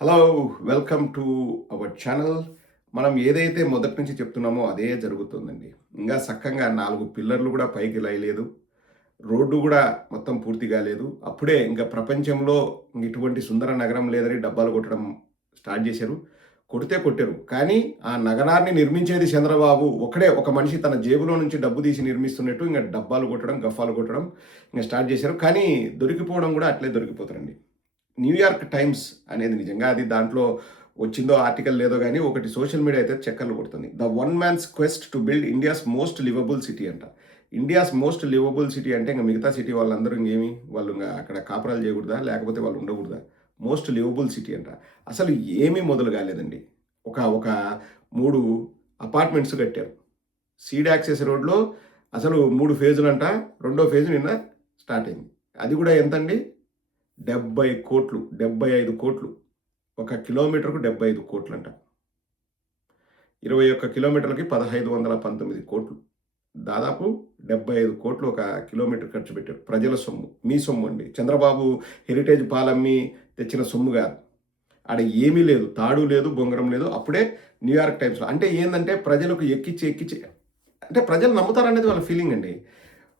Hello! Welcome to our channel. మనం ఏదైతే మొదటి నుంచి చెప్తున్నామో అదే జరుగుతుందండి. ఇంగా సక్కంగా 4 పిల్లర్లు గూడా పైకి లేయలేదు. రోడ్డు గూడా మొత్తం పూర్తి కాలేదు. అప్పుడే ఇంక ప్రపంచంలో ఇటువంటి సుందర నగరం లేదని డబ్బాలు కొట్టడం స్టార్ట్ జేశారు. కొడితే కొట్టారు. కానీ ఆ నగరాన్ని నిర్మించేది చంద్రబాబు. ఒక మనిషి తన జేబులో నుంచి డబ్బు తీసి నిర్మిస్తున్నట్టు ఇంగ డబ్బాలు కొట్టడం, గఫాలు కొట్టడం ఇంగ స్టార్ట్ జేశారు. కానీ దొరికిపోవడం గూడా అట్లే దొరికిపోతారండి. న్యూయార్క్ టైమ్స్ అనేది నిజంగా అది దాంట్లో వచ్చిందో ఆర్టికల్ లేదో గానీ ఒకటి సోషల్ మీడియా అయితే చక్కర్లు కొడుతుంది. The one man's quest to build India's most livable city అంట. ఇండియాస్ మోస్ట్ లివబుల్ సిటీ అంటే ఇంక మిగతా సిటీ వాళ్ళందరూ ఇంకేమి వాళ్ళు ఇంగ అక్కడ కాపురాలు చేయకూడదా? లేకపోతే వాళ్ళు ఉండకూడదా? మోస్ట్ లివబుల్ సిటీ అంట. అసలు ఏమీ మొదలు కాలేదండి. ఒక ఒక 3 అపార్ట్మెంట్స్ కట్టారు. సీడ్ యాక్సెస్ రోడ్‌లో అసలు 3 ఫేజులంట. రెండో ఫేజ్ నిన్న స్టార్ట్ అయింది. అది కూడా ఎంతండి? 70,00,00,000 75,00,00,000 ఒక కిలోమీటర్‌కు 75,00,00,000 అంట. 21 కిలోమీటర్లకి 1,519,00,00,000. దాదాపు 75,00,00,000 ఒక కిలోమీటర్ ఖర్చు పెట్టారు. ప్రజల సొమ్ము. మీ సొమ్ము అండి. చంద్రబాబు హెరిటేజ్ పాలమ్మి తెచ్చిన సొమ్ము కాదు. ఆడ ఏమీ లేదు. తాడు లేదు, బొంగరం లేదు. అప్పుడే న్యూయార్క్ టైమ్స్‌లో అంటే ఏందంటే ప్రజలకు ఎక్కిచ్చి అంటే ప్రజలు నమ్ముతారనేది వాళ్ళ ఫీలింగ్ అండి.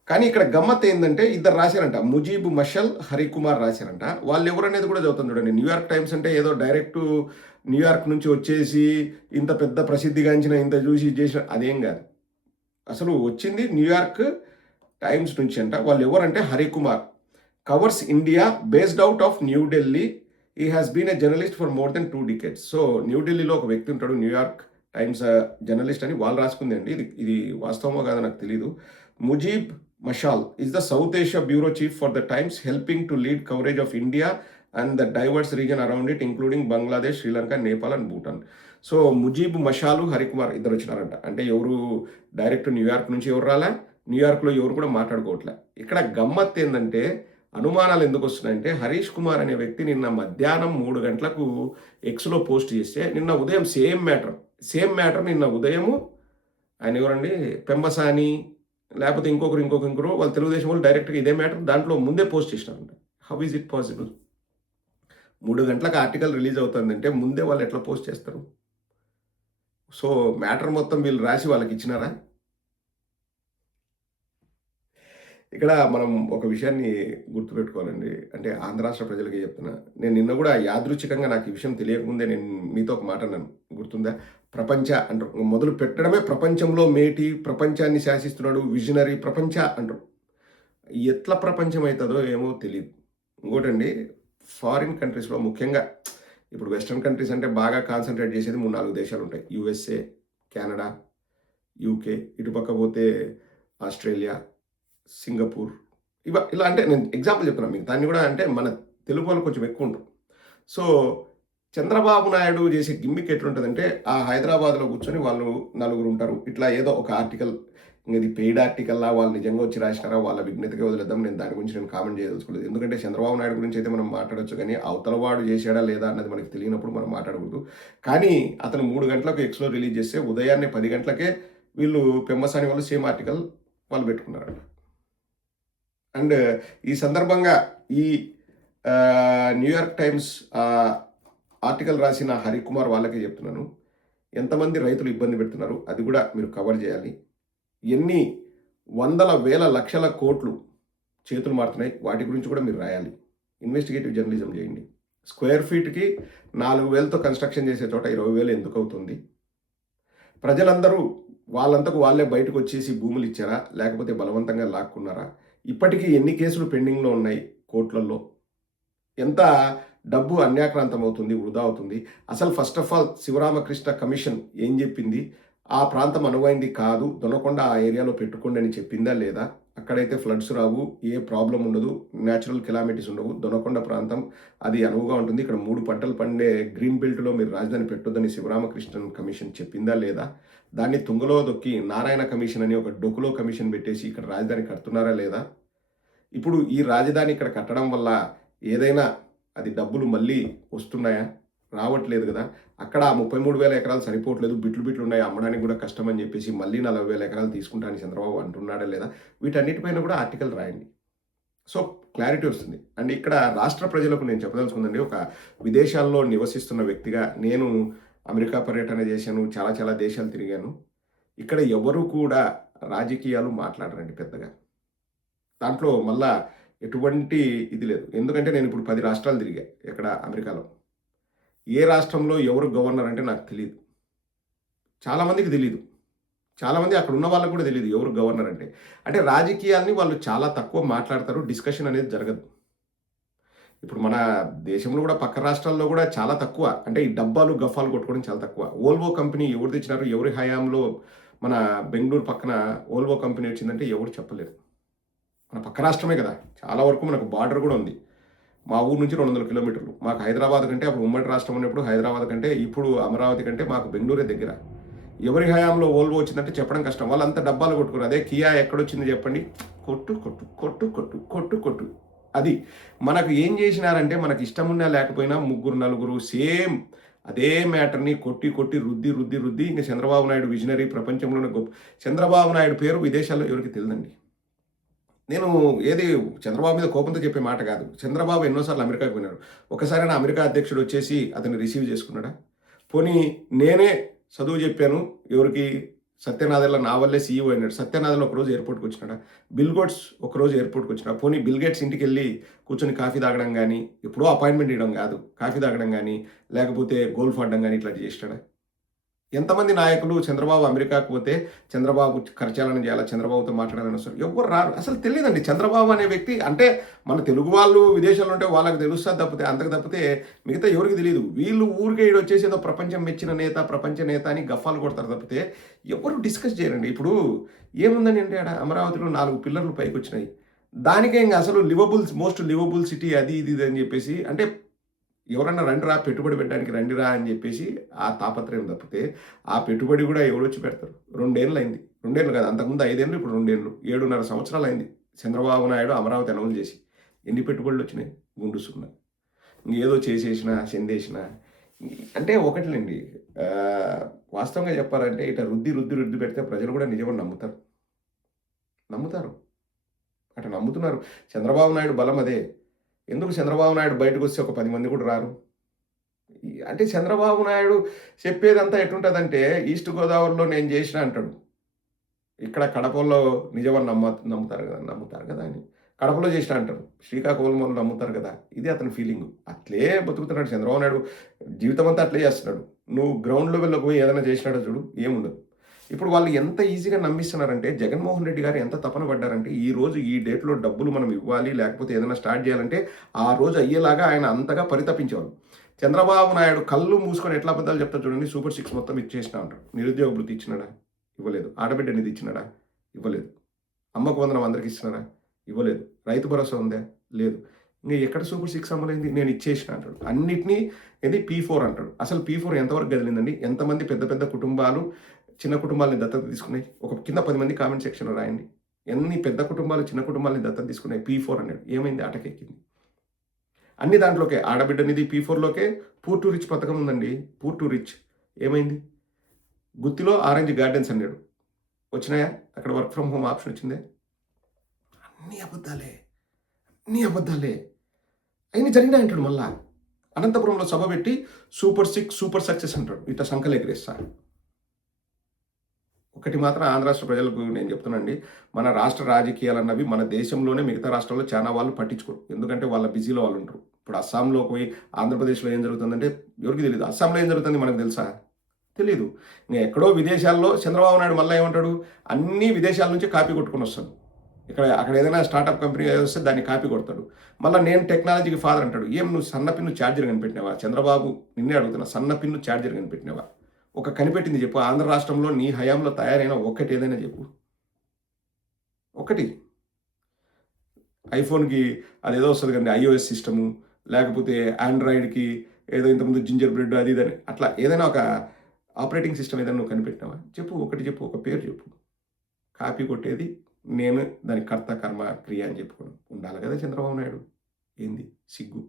కానీ ఇక్కడ గమ్మత్ ఏందంటే ఇద్దరు రాశారంట. ముజీబ్ మషల్, హరికుమార్ రాశారంట. వాళ్ళెవరనేది కూడా చదువుతాను చూడండి. న్యూయార్క్ టైమ్స్ అంటే ఏదో డైరెక్టు న్యూయార్క్ నుంచి వచ్చేసి ఇంత పెద్ద ప్రసిద్ధిగాంచిన ఇంత చూసి ఇది చేసిన అదేం కాదు. అసలు వచ్చింది న్యూయార్క్ టైమ్స్ నుంచి అంట. వాళ్ళెవరంటే Harikumar. Covers India based out of New Delhi. He has been a journalist for more than 2 decades. So New ఢిల్లీలో ఒక వ్యక్తి ఉంటాడు. న్యూయార్క్ టైమ్స్ జర్నలిస్ట్ అని వాళ్ళు రాసుకుంది అండి. ఇది వాస్తవమో కాదో నాకు తెలీదు. Mujeeb Mashal is the South Asia Bureau Chief for the Times, helping to lead coverage of India and the diverse region around it, including Bangladesh, Sri Lanka, Nepal and Bhutan. So Mujib Mashal Harikumar ఇద్దరు వచ్చినారంట. అంటే ఎవరు డైరెక్ట్ న్యూయార్క్ నుంచి ఎవరు రాలా, న్యూయార్క్లో ఎవరు కూడా మాట్లాడుకోవట్లే. ఇక్కడ గమ్మత్ ఏంటంటే అనుమానాలు ఎందుకు వస్తున్నాయంటే హరీష్ కుమార్ అనే వ్యక్తి నిన్న మధ్యాహ్నం 3 గంటలకు ఎక్స్లో పోస్ట్ చేస్తే నిన్న ఉదయం సేమ్ మ్యాటర్ నిన్న ఉదయము ఆయన ఎవరండి పెంబసాని లేకపోతే ఇంకొకరు వాళ్ళు తెలుగుదేశం వాళ్ళు డైరెక్ట్గా ఇదే మ్యాటర్ దాంట్లో ముందే పోస్ట్ చేసినారంట. How is it possible? 3 గంటలకు ఆర్టికల్ రిలీజ్ అవుతుందంటే ముందే వాళ్ళు ఎట్లా పోస్ట్ చేస్తారు? సో మ్యాటర్ మొత్తం వీళ్ళు రాసి వాళ్ళకి ఇచ్చినారా? ఇక్కడ మనం ఒక విషయాన్ని గుర్తుపెట్టుకోవాలండి. అంటే ఆంధ్ర రాష్ట్ర ప్రజలకి చెప్తున్నా. నేను నిన్న కూడా యాదృచ్ఛికంగా నాకు ఈ విషయం తెలియకముందే నేను మీతో ఒక మాట అన్నాను. గుర్తుందా? అంటారు. మొదలు పెట్టడమే ప్రపంచంలో మేటి, ప్రపంచాన్ని శాసిస్తున్నాడు, విజనరీ అంటారు. ఎట్లా ప్రపంచం అవుతుందో ఏమో తెలీదు. ఇంకోటండి ఫారిన్ కంట్రీస్‌లో ముఖ్యంగా ఇప్పుడు వెస్టర్న్ కంట్రీస్ అంటే బాగా కాన్సంట్రేట్ చేసేది 3, 4 దేశాలు ఉంటాయి. యూఎస్ఏ, కెనడా, యూకే, ఇటుపక్క పోతే ఆస్ట్రేలియా, సింగపూర్ ఇలా అంటే నేను ఎగ్జాంపుల్ చెప్తున్నా మీకు. దాన్ని కూడా అంటే మన తెలుగు వాళ్ళు కొంచెం ఎక్కువ ఉంటారు. సో చంద్రబాబు నాయుడు చేసే గిమ్మిక్ ఎట్లుంటుందంటే ఆ హైదరాబాద్లో కూర్చొని వాళ్ళు నలుగురు ఉంటారు. ఇట్లా ఏదో ఒక ఆర్టికల్ ఇది పెయిడ్ ఆర్టికల్లా వాళ్ళు నిజంగా వచ్చి రాసినారా వాళ్ళ విజ్ఞతగా వదిలేద్దాం. దాని గురించి నేను కామెంట్ చేయదలుచుకోలేదు. ఎందుకంటే చంద్రబాబు నాయుడు గురించి అయితే మనం మాట్లాడొచ్చు, కానీ అవతలవాడు చేశాడా లేదా అన్నది మనకి తెలియనప్పుడు మనం మాట్లాడకూడదు. కానీ అతను 3 గంటలకు ఎక్స్లో రిలీజ్ చేస్తే ఉదయాన్నే 10 గంటలకే వీళ్ళు పెమ్మసాని వాళ్ళు సేమ్ ఆర్టికల్ వాళ్ళు పెట్టుకున్నారంట. అండ్ ఈ సందర్భంగా ఈ న్యూయార్క్ టైమ్స్ ఆర్టికల్ రాసిన హరికుమార్ వాళ్ళకే చెప్తున్నాను. ఎంతమంది రైతులు ఇబ్బంది పెడుతున్నారు అది కూడా మీరు కవర్ చేయాలి. ఎన్ని వందల వేల లక్షల కోట్లు చేతులు మారుతున్నాయి వాటి గురించి కూడా మీరు రాయాలి. ఇన్వెస్టిగేటివ్ జర్నలిజం చేయండి. స్క్వేర్ ఫీట్కి 4,000తో కన్స్ట్రక్షన్ చేసే చోట 20,000 ఎందుకు అవుతుంది? ప్రజలందరూ వాళ్ళంతకు వాళ్ళే బయటకు వచ్చేసి భూములు ఇచ్చారా, లేకపోతే బలవంతంగా లాక్కున్నారా? ఇప్పటికీ ఎన్ని కేసులు పెండింగ్లో ఉన్నాయి కోర్టులలో? ఎంత డబ్బు అన్యాక్రాంతం అవుతుంది, వృధా అవుతుంది? అసలు first of all Sivaramakrishna commission ఏం చెప్పింది? ఆ ప్రాంతం అనువైంది కాదు, దొనకొండ ఆ ఏరియాలో పెట్టుకోండి అని చెప్పిందా లేదా? అక్కడైతే ఫ్లడ్స్ రావు, ఏ ప్రాబ్లం ఉండదు, న్యాచురల్ కెలామిటీస్ ఉండవు. దొనకొండ ప్రాంతం అది అనువుగా ఉంటుంది. ఇక్కడ 3 పంటలు పండే గ్రీన్ బెల్ట్లో మీరు రాజధాని పెట్టొద్దని శివరామకృష్ణన్ కమిషన్ చెప్పిందా లేదా? దాన్ని తుంగలో దొక్కి నారాయణ కమిషన్ అని ఒక డొకులో కమిషన్ పెట్టేసి ఇక్కడ రాజధాని కడుతున్నారా లేదా? ఇప్పుడు ఈ రాజధాని ఇక్కడ కట్టడం వల్ల ఏదైనా అది డబ్బులు మళ్ళీ వస్తున్నాయా? రావట్లేదు కదా. అక్కడ 33,000 ఎకరాలు సరిపోవట్లేదు, బిట్లు ఉన్నాయి, అమ్మడానికి కూడా కష్టం అని చెప్పేసి మళ్ళీ 40,000 ఎకరాలు తీసుకుంటానని చంద్రబాబు అంటున్నాడా లేదా? వీటన్నిటిపైన కూడా ఆర్టికల్ రాయండి. సో క్లారిటీ వస్తుంది. అండ్ ఇక్కడ రాష్ట్ర ప్రజలకు నేను చెప్పదలుచుకుందండి, ఒక విదేశాల్లో నివసిస్తున్న వ్యక్తిగా నేను అమెరికా పర్యటన చేశాను. చాలా చాలా దేశాలు తిరిగాను. ఇక్కడ ఎవరు కూడా రాజకీయాలు మాట్లాడరండి పెద్దగా. దాంట్లో మళ్ళా ఎటువంటి ఇది లేదు. ఎందుకంటే నేనిప్పుడు 10 రాష్ట్రాలు తిరిగా ఎక్కడ అమెరికాలో. ఏ రాష్ట్రంలో ఎవరు గవర్నర్ అంటే నాకు తెలీదు. చాలా మందికి తెలీదు. చాలామంది అక్కడ ఉన్న వాళ్ళకి కూడా తెలీదు ఎవరు గవర్నర్ అంటే. అంటే రాజకీయాల్ని వాళ్ళు చాలా తక్కువ మాట్లాడతారు. డిస్కషన్ అనేది జరగదు. ఇప్పుడు మన దేశంలో కూడా పక్క రాష్ట్రాల్లో కూడా చాలా తక్కువ. అంటే ఈ డబ్బాలు, గఫాలు కొట్టుకోవడం చాలా తక్కువ. వోల్వో కంపెనీ ఎవరు తెచ్చినారు? ఎవరి హయాంలో మన బెంగుళూరు పక్కన వోల్వో కంపెనీ వచ్చిందంటే ఎవరు చెప్పలేరు. మన పక్క రాష్ట్రమే కదా! చాలా వరకు మనకు బార్డర్ కూడా ఉంది. మా ఊరు నుంచి 200 కిలోమీటర్లు. మాకు హైదరాబాద్ కంటే అప్పుడు ఉమ్మడి రాష్ట్రం ఉన్నప్పుడు హైదరాబాద్ కంటే ఇప్పుడు అమరావతి కంటే మాకు బెంగుళూరే దగ్గర. ఎవరి హయాంలో వోల్వో వచ్చిందంటే చెప్పడం కష్టం. వాళ్ళంతా డబ్బాలు కొట్టుకున్నారు. అదే కియా ఎక్కడొచ్చింది చెప్పండి? కొట్టు, కొట్టు, కొట్టు, కొట్టు, కొట్టు, కొట్టు. అది. మనకు ఏం చేసినారంటే మనకి ఇష్టమున్నా లేకపోయినా ముగ్గురు, నలుగురు సేమ్ అదే మ్యాటర్‌ని కొట్టి, కొట్టి, రుద్ది, రుద్ది, రుద్ది ఇంక చంద్రబాబు నాయుడు విజనరీ ప్రపంచంలోనే గొప్ప. చంద్రబాబు నాయుడు పేరు విదేశాల్లో ఎవరికీ తెలీదండి. నేను ఏది చంద్రబాబు మీద కోపంతో చెప్పే మాట కాదు. చంద్రబాబు ఎన్నో సార్లు అమెరికాకి పోయినారు. ఒకసారైనా అమెరికా అధ్యక్షుడు వచ్చేసి అతన్ని రిసీవ్ చేసుకున్నాడా? పోనీ నేనే చదువు చెప్పాను. ఎవరికి? సత్యనాదెళ్ల నా వల్లే సీఈఓ అయినాడు. సత్యనాదెళ్ల ఒకరోజు ఎయిర్‌పోర్ట్‌కి వచ్చినాడా? బిల్ గేట్స్ ఒకరోజు ఎయిర్‌పోర్ట్‌కి వచ్చినాడా? పోనీ బిల్ గేట్స్ ఇంటికెళ్ళి కూర్చొని కాఫీ తాగడం గానీ, ఎప్పుడో అపాయింట్‌మెంట్ ఇవ్వడం కాదు. కాఫీ తాగడం గానీ, లేకపోతే గోల్ఫ్ ఆడడం గానీ ఇట్లాంటివి చేసినాడా? ఎంతమంది నాయకులు చంద్రబాబు అమెరికాకు పోతే చంద్రబాబు కరచాలనం చేయాలా, చంద్రబాబుతో మాట్లాడాలని వస్తారు. ఎవ్వరు రారు. అసలు తెలీదండి చంద్రబాబు అనే వ్యక్తి. అంటే మన తెలుగు వాళ్ళు విదేశాల్లో ఉంటే వాళ్ళకి తెలుస్తది తప్పితే, అంతకు తప్పితే మిగతా ఎవరికి తెలీదు. వీళ్ళు ఊరికే ఈడొచ్చేసి ఏదో ప్రపంచం మెచ్చిన నేత, ప్రపంచ నేత అని గఫాలు కొడతారు తప్పితే ఎవరు డిస్కస్ చేయరండి. ఇప్పుడు ఏముందని అంటే ఆడ అమరావతిలో 4 పిల్లర్లు పైకొచ్చినాయి. దానికే ఇంక అసలు మోస్ట్ లివబుల్ సిటీ అది ఇది అని చెప్పేసి అంటే ఎవరన్నా రండిరా పెట్టుబడి పెట్టడానికి రండిరా అని చెప్పేసి ఆ తాపత్రయం తప్పితే, ఆ పెట్టుబడి కూడా ఎవరొచ్చి పెడతారు? 2 ఏళ్ళు అయింది. 2 ఏళ్ళు కాదు, అంతకుముందు 5 ఏళ్ళు, ఇప్పుడు 2 ఏళ్ళు. 7.5 సంవత్సరాలు అయింది చంద్రబాబు నాయుడు అమరావతి అనౌన్స్ చేసి. ఎన్ని పెట్టుబడులు వచ్చినాయి? గుండు సున్నా. ఇంకేదో చేసేసినా, చెందేసినా అంటే ఒకటిలేండి. వాస్తవంగా చెప్పాలంటే ఇట్లా రుద్ది, రుద్ది, రుద్ది పెడితే ప్రజలు కూడా నిజమని నమ్ముతారు. నమ్ముతారు. అట్లా నమ్ముతున్నారు. చంద్రబాబు నాయుడు బలం అదే. ఎందుకు చంద్రబాబు నాయుడు బయటకొస్తే ఒక 10 మంది కూడా రారు? అంటే చంద్రబాబు నాయుడు చెప్పేదంతా ఎటుంటదంటే, ఈస్ట్ గోదావరిలో నేను చేసినా అంటాడు. ఇక్కడ కడపలో నిజమని నమ్ముతారు కదా! నమ్ముతారు కదా అని. కడపలో చేసినా అంటారు. శ్రీకాకుళంలో నమ్ముతారు కదా! ఇది అతని ఫీలింగు. అట్లే బతుకుతున్నాడు చంద్రబాబు నాయుడు. జీవితం అంతా అట్లే చేస్తున్నాడు. నువ్వు గ్రౌండ్ లెవెల్‌లోకి పోయి ఏదైనా చేసినాడో చూడు, ఏముండదు. ఇప్పుడు వాళ్ళు ఎంత ఈజీగా నమ్మిస్తున్నారంటే, జగన్మోహన్ రెడ్డి గారు ఎంత తపన పడ్డారంటే, ఈ రోజు ఈ డేట్‌లో డబ్బులు మనం ఇవ్వాలి, లేకపోతే ఏదైనా స్టార్ట్ చేయాలంటే, ఆ రోజు అయ్యేలాగా ఆయన అంతగా పరితపించేవారు. చంద్రబాబు నాయుడు కళ్ళు మూసుకొని ఎట్లా అబద్ధాలు చెప్తాడు చూడండి, సూపర్ 6 మొత్తం ఇచ్చేసినా అంటాడు. నిరుద్యోగ భృతి ఇచ్చినాడా? ఇవ్వలేదు. ఆడబిడ్డ నిధి ఇచ్చినాడా? ఇవ్వలేదు. అమ్మకు వందనం అందరికి ఇచ్చినారా? ఇవ్వలేదు. రైతు భరోసా ఉందా? లేదు. ఇంక ఎక్కడ సూపర్ 6 అమలైంది? నేను ఇచ్చేసినా అంటాడు. అన్నిటిని ఏంది P4 అంటాడు. అసలు P4 ఎంతవరకు కదిలిందండి? ఎంతమంది పెద్ద పెద్ద కుటుంబాలు చిన్న కుటుంబాలని దత్తత తీసుకున్నాయి? ఒక కింద 10 మంది కామెంట్ సెక్షన్‌లో రాయండి. ఎన్ని పెద్ద కుటుంబాలు, చిన్న కుటుంబాలని దత్తత తీసుకున్నాయి? P4 అన్నాడు. ఏమైంది? అటకెక్కింది. అన్ని దాంట్లోకే ఆడబిడ్డ నిధి P4లోకే. పూర్ టు రిచ్ పథకం ఉందండి. పూర్ టు రిచ్ ఏమైంది? గుత్తిలో ఆరెంజ్ గార్డెన్స్ అన్నాడు. వచ్చినాయా? అక్కడ వర్క్ ఫ్రమ్ హోమ్ ఆప్షన్ వచ్చిందే? అన్నీ అబద్ధాలే. అన్నీ అబద్ధాలే. అయన్నీ జరిగినాయి అంటాడు మళ్ళా. అనంతపురంలో సభ పెట్టి సూపర్ 6 సూపర్ సక్సెస్ అంటాడు. ఇట్లా సంకలెగరేస్తా. ఒకటి మాత్రం ఆంధ్ర రాష్ట్ర ప్రజలకు నేను చెప్తున్నానండి. మన రాష్ట్ర రాజకీయాలన్నవి మన దేశంలోనే మిగతా రాష్ట్రాల్లో చాలా వాళ్ళు పట్టించుకోరు. ఎందుకంటే వాళ్ళ బిజీలో వాళ్ళు ఉంటారు. ఇప్పుడు అస్సాంలోకి పోయి ఆంధ్రప్రదేశ్‌లో ఏం జరుగుతుందంటే ఎవరికీ తెలీదు. అస్సాంలో ఏం జరుగుతుంది మనకు తెలుసా? తెలీదు. ఇంక ఎక్కడో విదేశాల్లో చంద్రబాబు నాయుడు మళ్ళా ఏమంటాడు? అన్నీ విదేశాల నుంచి కాపీ కొట్టుకొని వస్తాడు. అక్కడ ఏదైనా స్టార్టప్ కంపెనీ వస్తే దాన్ని కాపీ కొడతాడు. మళ్ళీ నేను టెక్నాలజీకి ఫాదర్ అంటాడు. ఏం నువ్వు సన్నపిన్ను ఛార్జర్ కనిపెట్టినావా? చంద్రబాబు నిన్నే అడుగుతున్నా. సన్నపిన్ను ఛార్జర్ కనిపెట్టినావా? ఒక కనిపెట్టింది చెప్పు. ఆంధ్ర రాష్ట్రంలో నీ హయాంలో తయారైన ఒక్కటి ఏదైనా చెప్పు. ఒకటి. ఐఫోన్‌కి అదేదో వస్తది కదండీ ఐఓఎస్ సిస్టము, లేకపోతే ఆండ్రాయిడ్‌కి ఏదో ఇంతకుముందు జింజర్ బ్రెడ్ అది ఇదని అట్లా ఏదైనా ఒక ఆపరేటింగ్ సిస్టమ్ ఏదైనా నువ్వు కనిపెట్టినావా? చెప్పు. ఒకటి చెప్పు. ఒక పేరు చెప్పు. కాపీ కొట్టేది నేను, దాని కర్త, కర్మ, క్రియ అని చెప్పుకోవడం. ఉండాలి కదా చంద్రబాబు నాయుడు. ఏంది సిగ్గు?